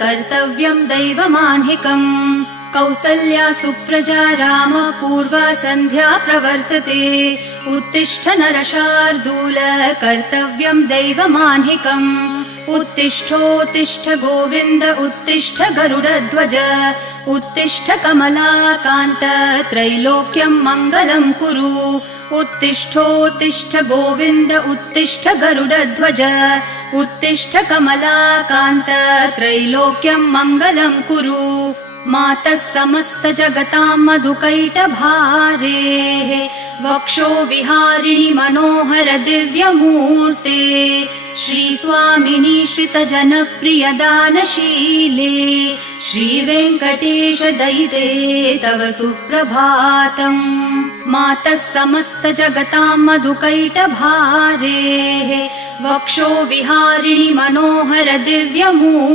कर्तव्यं दैवमान्हिकम् कौसल्या सुप्रजा राम पूर्वा सन्ध्या प्रवर्तते उत्तिष्ठ नरशार्दूल कर्तव्यं दैवमान्हिकम् उत्तिष्ठोत्तिष्ठ गोविन्द उत्तिष्ठ गरुडध्वज उत्तिष्ठ कमलाकान्त त्रैलोक्यं मङ्गलं कुरु उत्तिष्ठोत्तिष्ठ गोविन्द उत्तिष्ठ गरुडध्वज उत्तिष्ठ कमलाकान्त त्रैलोक्यं मङ्गलं कुरु मातः समस्त जगतां मधुकैटभारेः वक्षो विहारिणि मनोहर दिव्यमूर्ते श्रीस्वामिनि श्रितजनप्रिय दानशीले श्रीवेङ्कटेश दयिते तव सुप्रभातम् मातः समस्त जगतां मधुकैटभारेः वक्षो विहारिणि मनोहर दिव्यमूर्ते